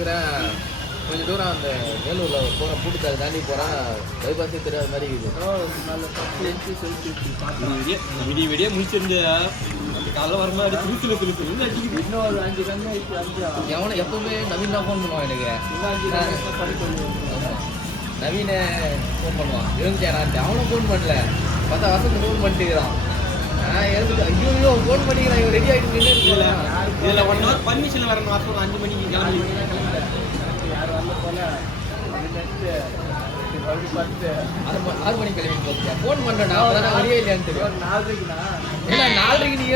இருக்கிறேன் கொஞ்சம் தூரம் அந்த வேலூரில் போகிற பூட்டுக்காக தாண்டி போகிறேன் பைபாஸே தெரியாத மாதிரி இருக்குது. விடிய விடிய முடிச்சிருந்து காலைல வரும்போது திருச்சில திருச்சி அடிக்குது. இன்னொரு அஞ்சு கண்ணு ஆயிடுச்சு அஞ்சு. எவனை எப்பவுமே நவீன் தான் ஃபோன் பண்ணுவான் எனக்கு. நவீன ஃபோன் பண்ணுவான். இருந்துச்சாடான்ட்டு அவனும் ஃபோன் பண்ணல. பார்த்தா வசந்த் ஃபோன் பண்ணிட்டுக்கிறான் நான் எழுந்துட்டு ஐயோ ஐயோ ஃபோன் பண்ணிக்கிறான் இவன் ரெடி ஆகிட்டு நின்று இதுல ஒன் ஹவர் பர்மிஷன் வரணும் அப்போ அஞ்சு மணிக்கு கிளம்பி. யார் வரல போல ஆறு மணி கிளம்பி போச்சு ஃபோன் பண்ணுறேன் நான் இல்லையான்னு தெரியும். ஒரு நாலரைக்குண்ணா ஏன்னா நாலரைக்கு நீ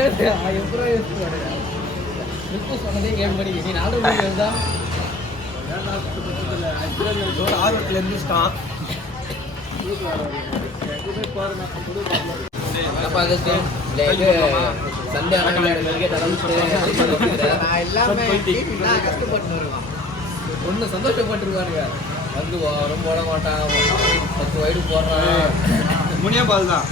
சொன்னதே ஏழு மணிக்கு. நீ நாலரை மணிக்கு எழுதா ஆர்வத்துல புது அப்ப அதுக்கு இல்ல இது சண்டே நான் எல்லாமே நான் கஷ்டப்பட்டு வருவான் ஒன்று சந்தோஷப்பட்டுருவாருங்க வந்து ரொம்ப ஓட மாட்டான் பத்து வயது போடுறான் முனியா பால் தான்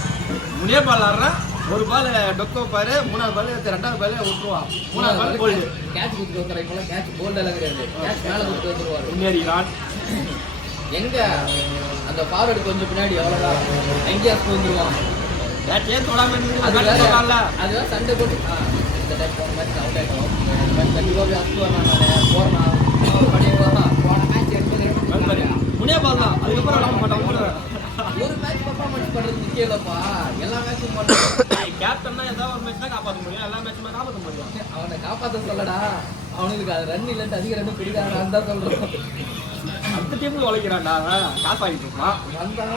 முனியா பால் ஆடுறான் ஒரு பால் டொக்கோ பாரு மூணாவது பால் ரெண்டாவது பால் விட்டுருவான் மூணாவது பால் போல்டு கேட்ச் கொடுத்து வந்துடுற இப்போலாம் கேட்ச் போல்டெல்லாம் கிடையாது கேட்ச் மேலே கொடுத்து வந்துருவாரு முன்னேறினான் எங்க அந்த ஃபார்வர்டு கொஞ்சம் பின்னாடி எவ்வளோதான் எங்கேயா வந்துருவான் பேட்டே தொடாம அதுதான் சண்டை போட்டு இந்த டைம் போன மேட்ச் அவுட் ஆகிட்டோம் கண்டிப்பாக பண்ணிடுவான் போன மேட்ச் மாதிரி. முனியா பால் தான். அதுக்கப்புறம் விளாட மாட்டான். ஒரு மேட்ச் பர்ஃபார்மன்ஸ் பண்றது முக்கியம் இல்லப்பா எல்லா மேட்சும் பண்ணுறான் கேப்டன்னா ஏதாவது ஒரு மேட்ச் தான் காப்பாற்ற முடியும். எல்லா மேட்சுமே காப்பாற்ற முடியும். அவனை காப்பாற்ற சொல்லடா. அவனுக்கு அது ரன் இல்லைன்ட்டு அதிக ரன் பிடிக்காதான்னு தான் அந்த டீமுக்கு உழைக்கிறான்டா. காசு வாங்கிட்டு இருப்பான். வந்தா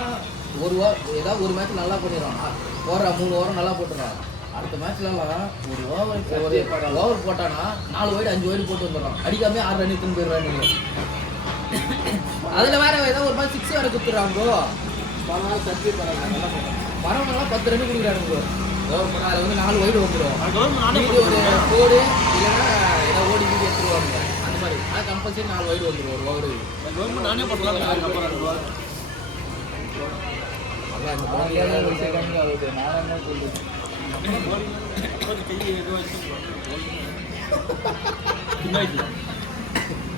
ஒரு ஓவர் ஏதாவது ஒரு மேட்ச் நல்லா பண்ணிடுறான் போடுறா மூணு ஓவர் நல்லா போட்டுறான் அடுத்த மேட்ச்லலாம் ஒரு ஓவர் ஒரு ஓவர் போட்டானா நாலு வைடு அஞ்சு வைடு போட்டு வந்துடுறான் அடிக்காம ஆறு ரன் எடுத்துன்னு போயிடுறான் அதுல வேற ஏதாவது ஒரு மாதிரி சிக்ஸ் வேற குத்துறான் ப்ரோ பரவாயில்ல சர்ச்சை பரவாயில்ல வரவங்கலாம் பத்து ரன் கொடுக்குறாங்க ப்ரோ ஓவர் அதுல வந்து நாலு வைடு வந்துடும். ஒரு கோடு இல்லைன்னா ஏதாவது ஓடி மீதி எடுத்துருவாங்க. அந்த மாதிரி. ஆனால் கம்பல்சரி நாலு வைடு வந்துடும் ஒரு ஓவர் கவர்மெண்ட் நானே போட்டுலாம்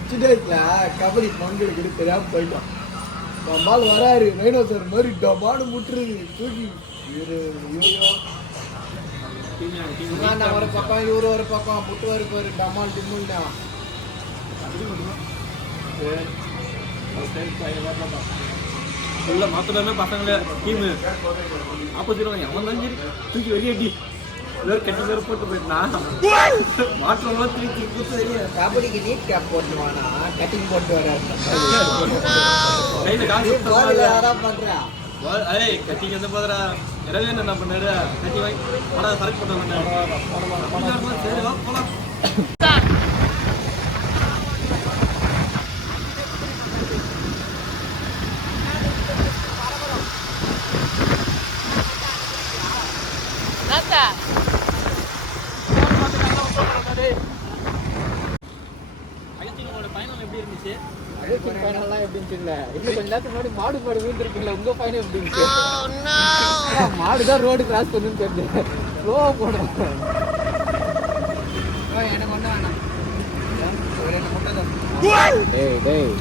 சின்ன வயசுல கபடி மங்கள் கூட தெரியாம போயிட்டோம் நம்மால் வராரு நைனோ சார் மாதிரி டபாடு முட்டுருது தூக்கி இவரு இவரு ஒரு பக்கம் இவரு ஒரு பக்கம் முட்டுவாரு பாரு டமால் டிம்முல்னா உள்ள மாத்தலாமே பசங்களே டீம் ஆப்போசிட் எவன் தான் சரி தூக்கி வெளியேட்டி வேறு கட்டி வேறு போட்டு போயிட்டான். மாற்றம்லாம் தூக்கி வெளியே. கபடிக்கு நீட் கேப் போட்டுவானா கட்டிங் போட்டு கையில் காசு பண்றா? ஏய் கட்டிங்க எந்த பாதுரா. இரவே என்ன பண்ணாரு கட்டி வாங்கி படம் சரக்கு போட்டு சரி போலாம் பயணம் எப்படி இருந்துச்சு அழுக்கு பயணம்லாம் எப்படி இருந்துச்சுல்ல இன்னும் கொஞ்ச நேரத்துக்கு முன்னாடி மாடு விழுந்துருக்குல்ல உங்க பயணம் எப்படி மாடு தான் ரோடு கிராஸ் பண்ணுன்னு தெரிஞ்சு ஸ்லோவாக போடுறோம் எனக்கு ஒன்றும் வேணாம் டேய் டேய்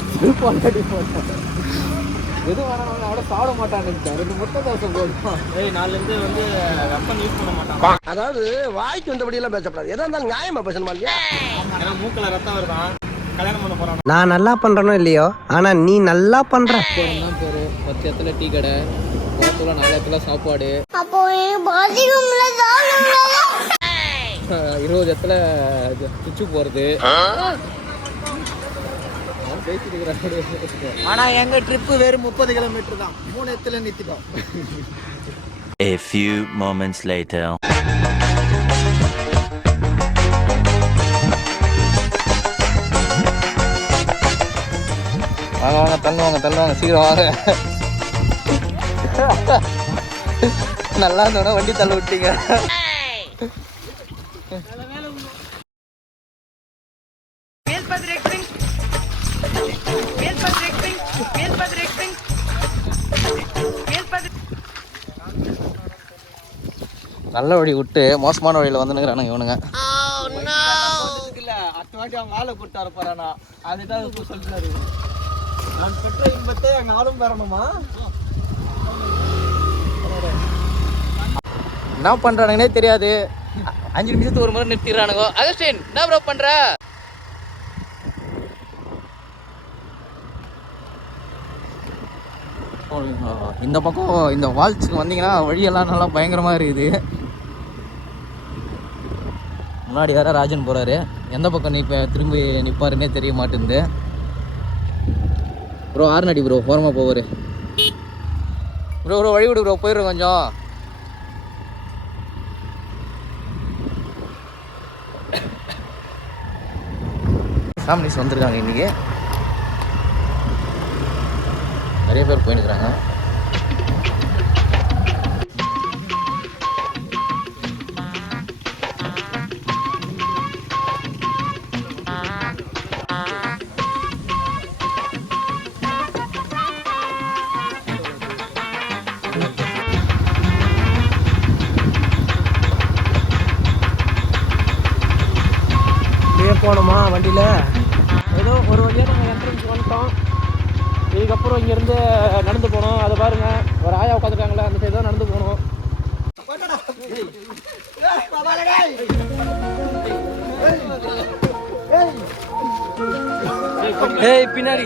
அடி போட்டேன் எது வேணாலும் அவட சாப்பிட மாட்டான்னு ரெண்டு முட்டை தோசை போடுவோம் ஏய் நாலுலேருந்து வந்து வெப்பன் யூஸ் பண்ண மாட்டான். அதாவது வாய்க்கு வந்தபடி எல்லாம் பேசக்கூடாது எதா இருந்தாலும் நியாயமா பேசணுமா இல்லையா? ஏன்னா மூக்கில் ரத்தம் வருதான். கல்யாணம் பண்ண போறான்? நான் நல்லா பண்றேனோ இல்லையோ? ஆனா நீ நல்லா பண்ற. தான் பேர். பத்து இடத்துல டீ கடை குளத்துல நல்ல இடத்துல சாப்பாடு. அப்போ இருபது இடத்துல சுச்சு இருக்கிறான் ஆனா எங்க ட்ரிப்பு வெறும் முப்பது கிலோமீட்டர் தான். மூணு இடத்துல நிறுத்திட்டோம் A few moments later. வாங்க வாங்க தள்ளுவாங்க தள்ளுவாங்க சீக்கிரம் வாங்க. நல்லா இருந்தோட வண்டி தள்ள விட்டீங்க. நல்ல வழி விட்டு மோசமான வழியில் வந்துனுக்குறானுங்க இவனுங்க. இல்ல அடுத்த வாட்டி அவங்க ஆளை கூட்டு வர போறானா. அதுதான் சொல்றாரு. நான் பெற்ற இன்பத்தை அங்க ஆளும் பெறணுமா என்ன பண்றானுங்கன்னே தெரியாது. அஞ்சு நிமிஷத்துக்கு ஒரு முறை நிறுத்திடுறானுங்க. அகஸ்டின் என்ன ப்ரோ பண்ற? இந்த பக்கம் இந்த வால்ஸுக்கு வந்தீங்கன்னா வழியெல்லாம் நல்லா பயங்கரமா இருக்குது. முன்னாடி வேற ராஜன் போறாரு. எந்த பக்கம் நிப்ப திரும்பி நிப்பாருன்னே தெரிய மாட்டேங்குது. ப்ரோ ஆறு அடி ப்ரோ ஓரமாக போவார் ப்ரோ ப்ரோ வழி விடு ப்ரோ போயிடுறோம் கொஞ்சம். ஃபேமிலிஸ் வந்திருக்காங்க இன்றைக்கி நிறைய பேர் போயிருக்கிறாங்க போனோமா வண்டியில்? ஏதோ ஒரு வழியாக நாங்கள் என்ட்ரன்ஸ் வந்துட்டோம். இதுக்கப்புறம் இங்கேருந்து நடந்து போனோம். அதை பாருங்க ஒரு ஆயா உட்காந்துருக்காங்களே அந்த சைடு தான் நடந்து போகணும் ஏய் பின்னாடி.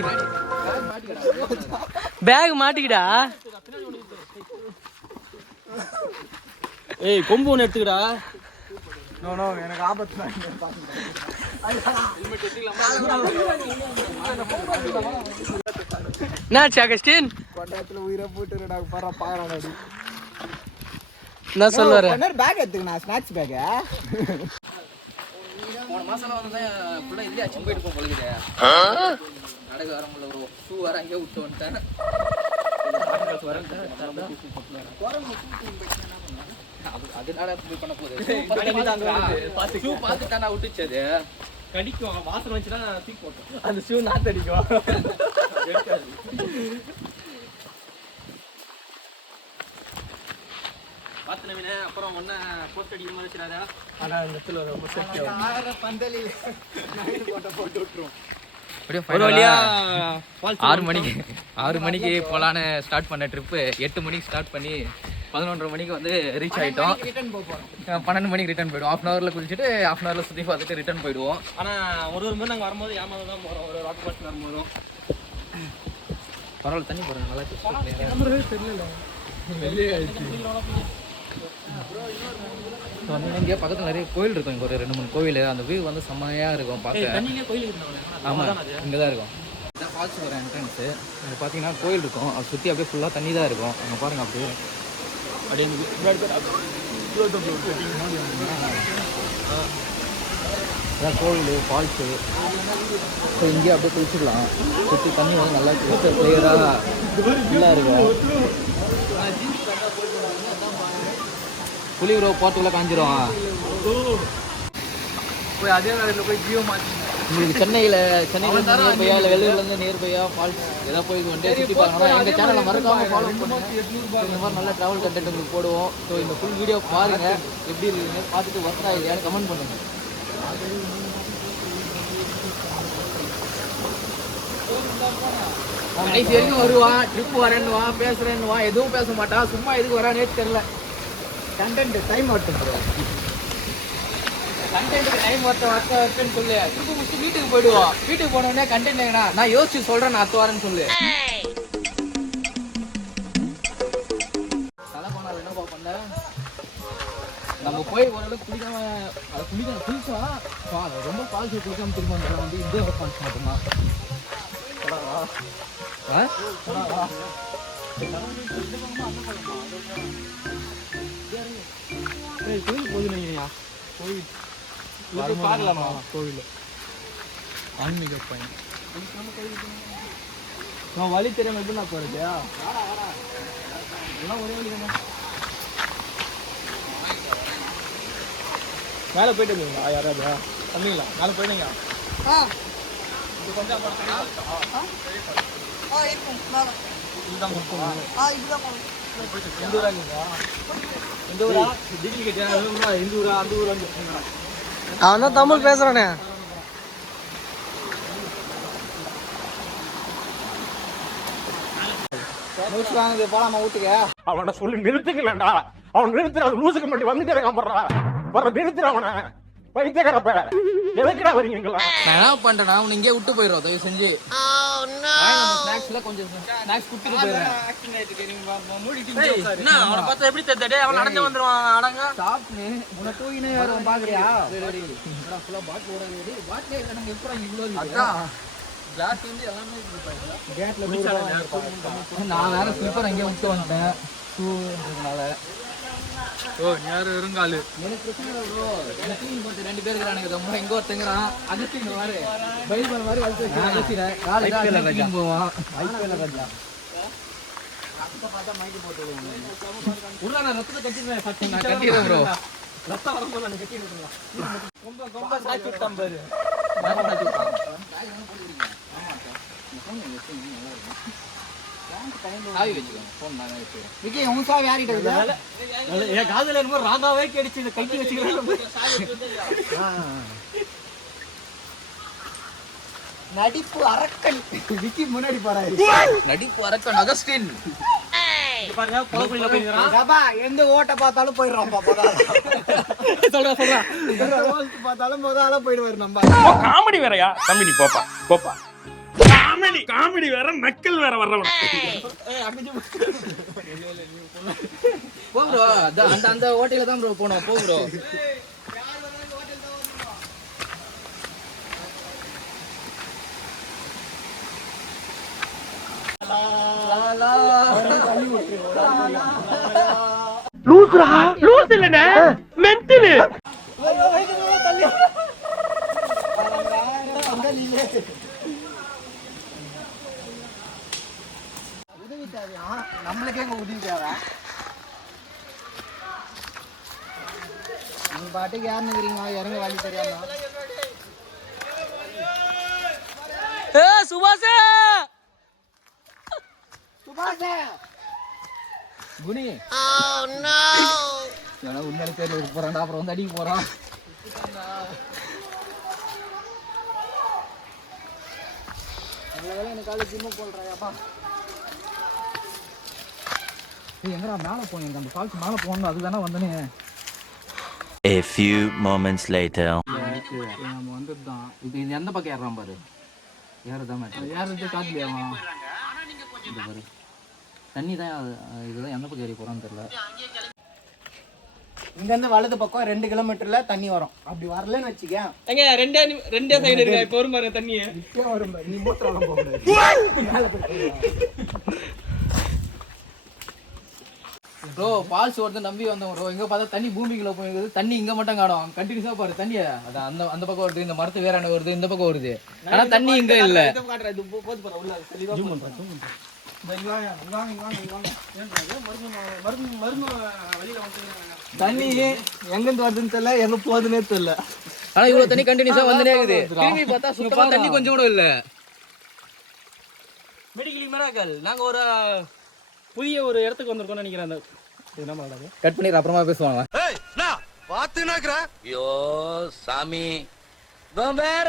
பேக் மாட்டிக்கிடா. ஏய் கொம்பு ஒன்று எடுத்துக்கடா. என்னாச்சு அகஸ்டின்? உயிரை போட்டு பாரு பாக்குறான் என்ன சொல்லுவாரு பேக் எடுத்துக்கண்ணா ஸ்நாக்ஸ் பேக்கு போன மாசம் வந்து ஃபுல்லாக இதுலேயே அச்சு போயிட்டு போகும் பொழுது நடக்க வர முடியல ஷூ வர அங்கேயே விட்டு வந்துட்டேன். அது- அதனால பண்ண போகுது? ஷூ பார்த்துட்டா நான் விட்டுச்சு அது கடிக்கும். வாசனை வச்சுன்னா தூக்கி போட்டோம் அந்த ஷூ நாத்தடிக்கும் பார்த்து நவீன அப்புறம் ஒன்ன போஸ்ட் அடிக்கிற மாதிரி ஆனால் இந்த இடத்துல ரொம்ப ஆறு மணிக்கு ஆறு மணிக்கு போலான்னு ஸ்டார்ட் பண்ண ட்ரிப்பு எட்டு மணிக்கு ஸ்டார்ட் பண்ணி பதினொன்றரை மணிக்கு வந்து ரீச் ஆகிட்டோம் பன்னெண்டு மணிக்கு ரிட்டர்ன் போயிடுவோம். ஹாஃப் அன் ஹவரில் குளிச்சுட்டு ஹாஃப் அன் ஹவரில் சுற்றி பார்த்துட்டு ரிட்டர்ன் போயிடுவோம். ஆனா ஒரு ஒரு முறை நாங்கள் வரும்போது ஏமாந்து தான் போகிறோம் ஒரு வாட்டர் பாட்டில் வரும்போதும். பரவாயில்ல தண்ணி போடுறேன் நல்லா இங்கே பக்கத்தில் நிறைய கோயில் இருக்கும். இங்கே ஒரு ரெண்டு மூணு கோவில் அந்த வியூ வந்து செம்மையாக இருக்கும் பார்க்க. ஆமாம் இங்கே தான் இருக்கும். ஃபால்ஸ் வர என்ட்ரன்ஸு இங்கே பார்த்தீங்கன்னா கோயில் இருக்கும். அதை சுற்றி அப்படியே ஃபுல்லாக தண்ணி தான் இருக்கும். அங்கே பாருங்கள் அப்படியே. இதான் கோவில் ஃபால்ஸு ஸோ இங்கேயே அப்படியே குளிச்சுக்கலாம் சுற்றி தண்ணி வந்து நல்லா கிறிஸ்டல் கிளியராக ஃபுல்லாக இருக்கும் புளி உறவு போட்டுக்குள்ளே காஞ்சிரும் போய் அதே நேரத்தில் போய் ஜியோ மாற்றி உங்களுக்கு சென்னையில் சென்னையிலேருந்து நியர்பையா இல்லை வெளியூர்லேருந்து நியர்பையா ஃபால்ஸ் ஏதாவது போய் ஒன் டே சுற்றி பார்க்கணும் எங்கள் சேனலை மறக்காம ஃபாலோ பண்ணுங்க. இந்த மாதிரி நல்ல ட்ராவல் கண்டென்ட் உங்களுக்கு போடுவோம். ஸோ இந்த ஃபுல் வீடியோ பாருங்கள் எப்படி இருக்குன்னு பார்த்துட்டு ஒர்க் ஆகிடுயான்னு கமெண்ட் பண்ணுங்கள் கடைசி வரைக்கும் வருவான் ட்ரிப் வரேன்னுவான் பேசுறேன்னுவான் எதுவும் பேச மாட்டான் சும்மா எதுக்கு வரானே தெரியல. கண்டென்ட் டைம் வரட்டும் ப்ரோ கண்டென்ட்டுக்கு டைம் ஒருத்த ஒருத்த வரட்டுன்னு சொல்லு. திருப்பி முடிச்சு வீட்டுக்கு போயிடுவோம். வீட்டுக்கு போனோடனே கண்டென்ட் எங்கண்ணா நான் யோசிச்சு சொல்றேன் நான் அத்து வரேன்னு சொல்லு. தலை போனால் என்னப்பா பண்ண நம்ம போய் ஓரளவுக்கு குளிக்காம அதை குளிக்க குளிச்சோம் பால் ரொம்ப பால் ஃபால்ஸ் குளிக்காம திரும்ப வந்துடும் வந்து இதே ஒரு ஃபால்ஸ் மட்டும்தான். ஆ? கோயில் போதுனீங்கய்யா கோயில் பார்க்கலாமா கோவில். ஆன்மீக பயணம். நான் வழி தெரியாம எப்படி நான் போறது? எல்லாம் ஒரே வழி மேலே போயிட்டு இருந்தீங்களா யாராவது? தம்பிங்களா மேலே போயிட்டீங்க கொஞ்சம் இதுதான். எந்த ஊரா எந்த ஊரா? டிகிரி கேட்டா எந்த ஊரா? எந்த ஊரா? அந்த ஊரா அவன் தான் தமிழ் பேசுகிறானே மூச்சு வாங்குது போலாமா வீட்டுக்கு? அவனை சொல்லி அவன் நிறுத்துற அது லூசுக்கு மட்டும் வந்துட்டே இருக்கான் போடுறான் வர நிறுத்துற அவனை. என்ன பண்றேன்னா அவனை இங்கே விட்டு போயிடுவோம் தயவு செஞ்சு. ஸ்நாக்ஸ்ல கொஞ்சம் ஸ்நாக்ஸ் கொடுத்துட்டு போயிடுறேன். என்ன அவனை பார்த்தா எப்படி அவன் நடந்து வந்துருவான் அடங்க. உன்னை தூக்கினே வருவான் பாக்குறியா? ஃபுல்லா பாட்டில் ஓட பாட்டிலே இல்லை நாங்கள் எப்போ இவ்வளோ கிளாஸ் வந்து எல்லாமே கேட்ல நான் வேற ஸ்லிப்பர் அங்கேயே விட்டு வந்துட்டேன் ஷூன்றதுனால ஓ யாரு இருங்காலு எனக்கு பிரச்சனை ப்ரோ எனக்கு டீம் போட்டு ரெண்டு பேர் இருக்கிறானுங்க ரொம்ப எங்க ஒருத்தங்கிறான் அகஸ்டி இங்க வாரு பண்ண மாதிரி வச்சு அகஸ்டின காலையில டீம் போவான் ஐபிஎல் ராஜா விக்கி உன் சாவி இருக்குது என் காதுல என்னமோ ராகாவே கடிச்சு இதை கட்டி வச்சுக்கிறேன் நடிப்பு அரக்கன். விக்கி முன்னாடி போறாரு. நடிப்பு அரக்கன் அகஸ்டின். எந்த ஓட்ட பார்த்தாலும் போயிடுறோம் பாப்பா சொல்றா சொல்றா. பார்த்தாலும் முதல்ல போயிடுவாரு நம்ம. காமெடி வேறயா? தம்பி போப்பா போப்பா. காமெடி காமெடி வேற நக்கல் வேற வர்றவன். போ ப்ரோ அந்த அந்த ஓட்டையில தான் ப்ரோ போனோம். போ ப்ரோ உதவி தேவையா? நம்மளுக்கே எங்க உதவி தேவை? பாட்டுக்கு யார் நிக்கிறீங்க இறங்க வாங்கி தெரியாம. ஏ சுபாஷே. சுபாஷே. குணி. இருக்க போறான்டா அப்புறம் வந்து அடிக்க போறான். எனக்கு காலேஜ் ஜிம்மு போடுறாயாப்பா. எங்கடா மேலே போனீங்க? அந்த ஃபால்ஸ் மேலே போகணும் அதுதானே வந்தனே? A few moments later. நம்ம வந்துட்டு தான் இப்போ இது எந்த பக்கம் ஏறுறான் பாரு? ஏறதான் மேட்ச் ஏறது காட்டுலையா இந்த பாரு. தண்ணி தான் இதுதான் எந்த பக்கம் ஏறி போறான்னு தெரியல. இங்கேருந்து வலது பக்கம் ரெண்டு கிலோமீட்டர்ல தண்ணி வரும். அப்படி வரலன்னு வச்சுக்க எங்க ரெண்டே ரெண்டே சைடு இருக்கா இப்ப வரும் பாருங்க தண்ணியை. வரும் நீ மூத்திரம் போக முடியாது ப்ரோ ஃபால்ஸ் ஒருத்த நம்பி வந்தோம் ப்ரோ. இங்க பார்த்தா தண்ணி பூமிக்குள்ள போயிருக்குது. தண்ணி இங்க மட்டும் காணும். கண்டினியூஸா பாரு தண்ணி அது அந்த அந்த பக்கம் வருது இந்த மரத்து வேற வருது இந்த பக்கம் வருது. ஆனா தண்ணி இங்க இல்ல. தண்ணி எங்கிருந்து வருதுன்னு தெரியல எங்க போகுதுன்னே தெரியல. ஆனா இவ்வளவு தண்ணி கண்டினியூஸா வந்துனே இருக்குது. திரும்பி பார்த்தா சுத்தமா தண்ணி கொஞ்சம் கூட இல்ல. மெடிக்கலி மிராக்கல் நாங்க ஒரு புதிய ஒரு இடத்துக்கு வந்திருக்கோம்னு நினைக்கிறேன் அந்த இது என்ன பண்ணாது கட் பண்ணி அப்புறமா பேசுவாங்க ஐயோ சாமி. இவன் வேற.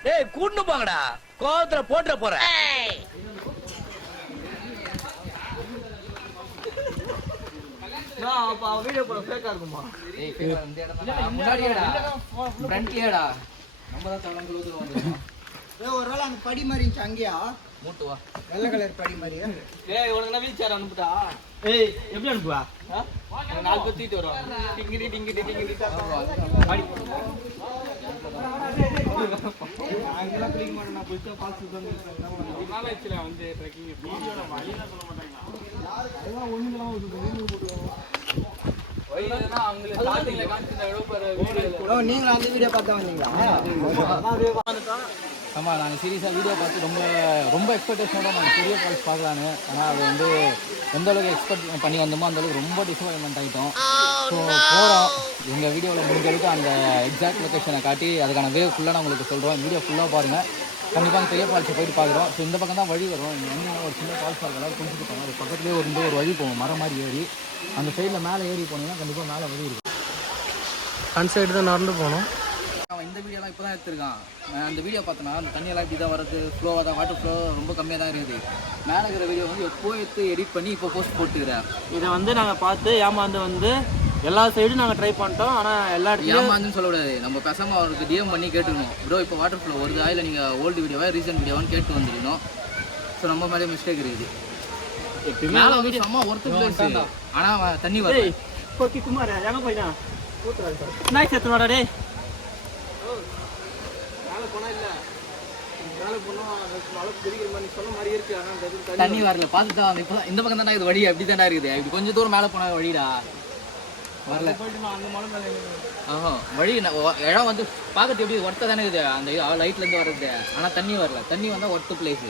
டேய் கூட்டு போங்கடா. கோவத்துல போட்டுற போற ஏய் வந்தோம் ஒருவேளை அந்த படி மாதிரி இருந்துச்சு அங்கேயா? மூட்டு வா. வெள்ளை கலர் படி மாதிரி ஏய் உனக்கு நான் வீல் சேர் அனுப்புட்டா ஏய் எப்படி அனுப்புவா? நாலு பேர் தூக்கிட்டு வருவாங்க டிங்கிடி டிங்கிடி டிங்கிடி. அடி அங்கெல்லாம் பிடிக்க மாட்டேன் நான் நாளாச்சுல வந்து ட்ரெக்கிங் வீடியோல வழியில சொல்ல மாட்டாங்க அதெல்லாம் வீடியோல ஓ நீங்களும் அந்த வீடியோ பார்த்து வந்தீங்களா? ஆமா நாங்கள் சீரியஸாக வீடியோ பார்த்து ரொம்ப ரொம்ப எக்ஸ்பெக்டேஷனோட நாங்கள் பெரிய ஃபால்ஸ் பார்க்கலான்னு. ஆனால் அது வந்து எந்த அளவுக்கு எக்ஸ்பெக்ட் பண்ணி வந்தோமோ அந்த அளவுக்கு ரொம்ப டிசப்பாயின்மெண்ட் ஆகிட்டோம் ஸோ போகிறோம் எங்கள் வீடியோவில் முடிஞ்ச அளவுக்கு அந்த எக்ஸாக்ட் லொக்கேஷனை காட்டி அதுக்கான வே ஃபுல்லாக நான் உங்களுக்கு சொல்கிறோம் வீடியோ ஃபுல்லாக பாருங்கள் கண்டிப்பாக அந்த பெரிய ஃபால்ஸை போயிட்டு பார்க்குறோம். ஸோ இந்த பக்கம் தான் வழி வரும். இங்கே வந்து ஒரு சின்ன ஃபால்ஸ் பார்க்கலாம் போங்க அது பக்கத்துலேயே ஒரு ஒரு வழி போகும். மரம் மாதிரி ஏறி அந்த சைடில் மேலே ஏறி போனீங்கன்னா கண்டிப்பாக மேலே வழி இருக்கும். அந்த சைடு தான் நடந்து போனோம். அவன் இந்த வீடியோலாம் இப்போ தான் எடுத்திருக்கான். நான் அந்த வீடியோ பார்த்தனா அந்த தண்ணியெல்லாம் இப்படி தான் வருது ஃப்ளோவாக தான் வாட்டர் ஃப்ளோ ரொம்ப கம்மியாக தான் இருக்குது. மேலே இருக்கிற வீடியோ வந்து எப்போ எடுத்து எடிட் பண்ணி இப்போ போஸ்ட் போட்டுக்கிறேன் இதை வந்து நாங்கள் பார்த்து ஏமாந்து வந்து எல்லா சைடும் நாங்கள் ட்ரை பண்ணிட்டோம். ஆனால் எல்லா இடத்துலையும் ஏமாந்துன்னு சொல்லக்கூடாது நம்ம பேசாமல் அவருக்கு டிஎம் பண்ணி கேட்டுக்கணும். ப்ரோ இப்போ வாட்டர் ஃப்ளோ வருதா? இல்லை நீங்கள் ஓல்டு வீடியோவா ரீசெண்ட் வீடியோவான்னு கேட்டு வந்துருக்கணும். ஸோ நம்ம மேலே மிஸ்டேக் இருக்குது. மேலே வந்து செம்ம ஒர்த்து பிளேஸ் ஆனால் தண்ணி வருது ஓகே குமார் எங்க போயினா? நாய் சேர்த்து வாடா மேலே போனா இல்ல. மேலே போனா அது மழை மாதிரி சொன்ன மாதிரி இருக்கு. ஆனா அந்த இது தண்ணி வரல. பார்த்து தான் இப்போ இந்த பக்கம் தானே இது வழி. அப்படி தானே இருக்குது. இப்படி கொஞ்சம் தூரம் மேலே போனா வழிடா. வரல. போயிட்டு நான் அந்த மலை மேலே நின்னு ஆஹா. வழி இடம் வந்து பார்க்கறது எப்படி? ஒர்த்த தானே இருக்குது. அந்த லைட்ல இருந்து வர்றது. ஆனா தண்ணி வரல. தண்ணி வந்தா ஒர்த்து பிளேஸ்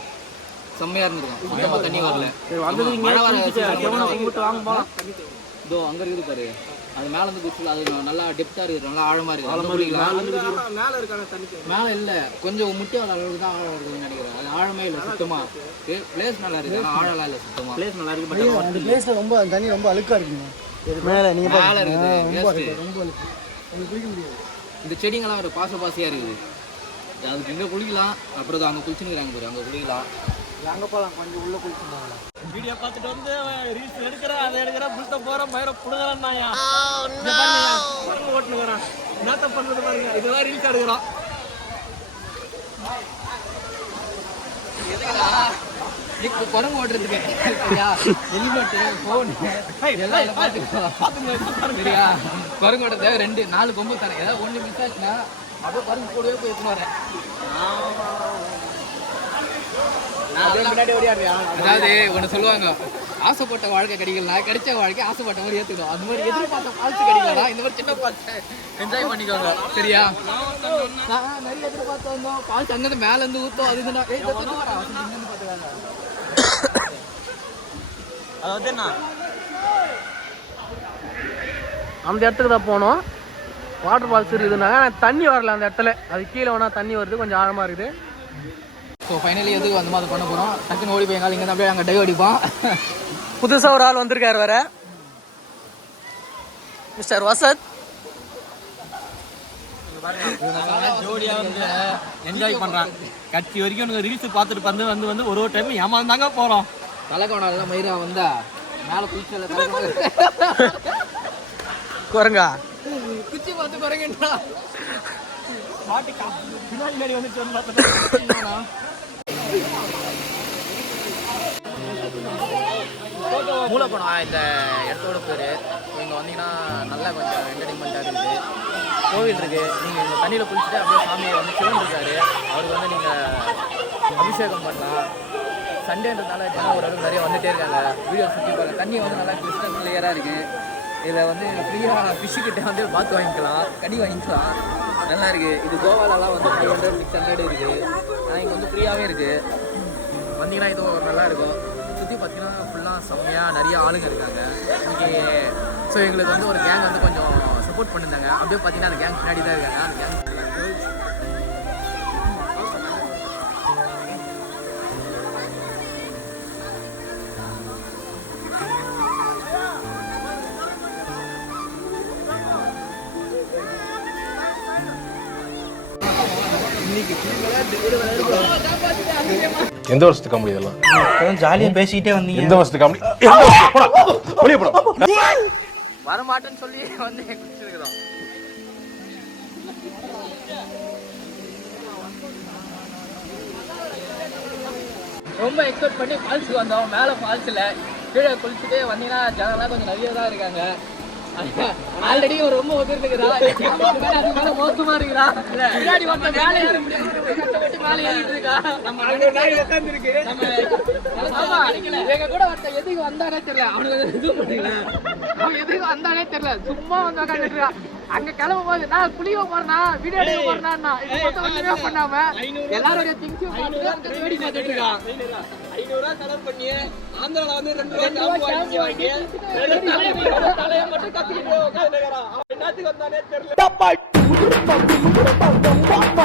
செம்மையா இருந்திருக்கும். சுத்தமா தண்ணி வரல. மழை வர இதோ அங்க இருக்குது பாரு. அது மேல இருந்து குச்சில அது நல்லா டெப்தா இருக்குது நல்லா ஆழமா. ஆனா மேலே இருக்கான தண்ணிக்கு மேல இல்ல. கொஞ்சம் முட்டி அளவுக்கு தான் ஆழம் இருக்குதுன்னு நினைக்கிறேன். அது ஆழமே இல்ல சுத்தமா. பிளேஸ் நல்லா இருக்கு. ஆனா ஆழம்லாம் இல்ல சுத்தமா. பிளேஸ் நல்லா இருக்கு பட் அந்த பிளேஸ்ல ரொம்ப தண்ணி ரொம்ப அழுக்கா இருக்குங்க. மேல நீங்க மேல இருக்குது. ரொம்ப ரொம்ப அழுக்கு. குளிக்க முடியாது. இந்த செடிங்கெல்லாம் ஒரு பாச பாசியா இருக்குது. அதுக்கு இங்க குளிக்கலாம் அப்புறம் அங்க குளிச்சுன்னு பாரு அங்க குளிக்கலாம். அங்க போலாம் கொஞ்சம் உள்ள குளிச்சு போகலாம் வீடியோ பார்த்துட்டு வந்து ரீல்ஸ் எடுக்கிறேன் அதை எடுக்கிறேன் புல்ட்ட போகிறேன் பயிர புடுங்கிறான் நாயா. ஓட்டுன்னு வரான். என்னத்த பண்ணுறது பாருங்க இதெல்லாம் ரீல்ஸ் எடுக்கிறோம் இப்போ குரங்கு ஓட்டுறதுக்கு ஹெல்மெட்டு ஃபோன் எல்லாம் சரியா? குரங்கு ஓட்டுறது ரெண்டு நாலு கொம்பு தரேன். ஏதாவது ஒன்று மிஸ் ஆச்சுன்னா அப்படியே குரங்கு கூடவே போய் வரேன். அதாவது ஒன்று சொல்லுவாங்க ஆசைப்பட்ட வாழ்க்கை கிடைக்கலனா கிடைச்ச வாழ்க்கை ஆசைப்பட்ட மாதிரி ஏற்றுக்கணும் அந்த மாதிரி எதிர்பார்த்த ஃபால்ஸ் கிடைக்கலனா இந்த மாதிரி சின்ன ஃபால்ஸ் என்ஜாய் பண்ணிக்கோங்க. சரியா? நான் நிறைய எதிர்பார்த்து வந்தோம். ஃபால்ஸ் அங்கேருந்து மேலேருந்து ஊற்றும் அது அதாவது என்ன? அந்த இடத்துக்கு தான் போனோம். வாட்டர் ஃபால்ஸ் இருக்குதுனாங்க தண்ணி வரல அந்த இடத்துல. அது கீழே வேணா தண்ணி வருது. கொஞ்சம் ஆழமா இருக்குது. ஸோ ஃபைனலி எதுக்கு அந்த மாதிரி பண்ண போகிறோம் டக்குன்னு ஓடி போய் எங்கால இங்கே அப்படியே அங்கே டைவ் அடிப்பான். புதுசா ஒரு ஆள் வந்திருக்காரு வேற. மிஸ்டர் வசத் வந்து என்ஜாய் பண்றான். கட்சி வரைக்கும் எனக்கு ரீல்ஸ் பார்த்துட்டு வந்து வந்து வந்து ஒரு ஒரு டைம் ஏமாந்தாங்க போறோம். தலைக்கோணம் மயிரா வந்தா மேலே குளிச்சல குரங்கா? குச்சி பார்த்து குறைங்கன்றா பின்னாடி வந்துட்டு வந்து பார்த்தா மூலப்படம் இந்த இடத்தோட பேர். இங்கே வந்தீங்கன்னா நல்லா கொஞ்சம் என்டர்டைன்மெண்ட்டாக இருக்குது. கோவில் இருக்குது நீங்கள் இந்த தண்ணியில் குளிச்சுட்டு அப்படியே சாமியை வந்து சிவன் இருக்காரு அவருக்கு வந்து நீங்கள் அபிஷேகம் பண்ணலாம். சண்டேன்றதுனால ஜனம் ஓரளவுக்கு நிறைய வந்துகிட்டே இருக்காங்க. வீடியோ சுற்றி பாருங்க. தண்ணி வந்து நல்லா கிறிஸ்டல் கிளியராக இருக்குது இதில் வந்து ஃப்ரீயாக ஃபிஷ்ஷுக்கிட்ட வந்து பாத்து வாங்கிக்கலாம். கனி வாங்கிக்கலாம். நல்லா இருக்குது இது கோவாலெலாம் வந்து ஃபைவ் ஹண்ட்ரட் சிக்ஸ் ஹண்ட்ரட் இருக்குது ஆனால் இங்கே வந்து ஃப்ரீயாகவே இருக்குது வந்தீங்கன்னா இது ஒரு நல்லா இருக்கும் சுற்றி பார்த்தீங்கன்னா ஃபுல்லாக செம்மையாக நிறைய ஆளுங்க இருக்காங்க. இங்கே ஸோ எங்களுக்கு வந்து ஒரு கேங் வந்து கொஞ்சம் சப்போர்ட் பண்ணியிருந்தாங்க அப்படியே பார்த்தீங்கன்னா அந்த கேங் பின்னாடி தான் இருக்காங்க. அந்த கேங் எந்த வருஷத்து காமெடி இதெல்லாம்? ஜாலியா பேசிக்கிட்டே வந்தீங்க. எந்த வருஷத்து காமெடி வெளியே போடா. வரமாட்டேன்னு சொல்லி வந்து குடிச்சிருக்கிறோம். ரொம்ப எக்ஸ்பெக்ட் பண்ணி ஃபால்ஸுக்கு வந்தோம். மேலே ஃபால்ஸில் கீழே குளிச்சுட்டு வந்தீங்கன்னா ஜனங்களாம் கொஞ்சம் நிறைய தான் இருக்காங்க. ஆல்ரெடி ரொம்ப ஒதுர்ந்துக்கிறா அது மேல மோசமா இருக்கிறா பின்னாடி வந்து மேலே ஏற முடியாது. கஷ்டப்பட்டு மேலே ஏறிட்டு இருக்கா. நம்ம அங்க நாய் உட்கார்ந்துருக்கு நம்ம ஆமா எங்க கூட ஒருத்தன் எதுக்கு வந்தானே தெரியல. அவனுக்கு அவன் எதுக்கு வந்தானே தெரியல. சும்மா வந்து உட்காந்துட்டு இருக்கான் அங்க கிளம்பும் போது நான் குளிக்க போறேன்னா வீடியோ எடுக்க போறேன்னா இது மொத்தம் ஒண்ணுமே பண்ணாம எல்லாரோட திங்ஸும் பார்த்து வேடி பார்த்துட்டு இருக்கான் ஐநூறுவா செலவு பண்ணி ஆந்திரால வந்து ரெண்டு ரூபா ஷாம்பு வாங்கி தலையை மட்டும் கத்திக்கிட்டு உட்காந்து என்னத்துக்கு வந்தானே தெரியல அம்மா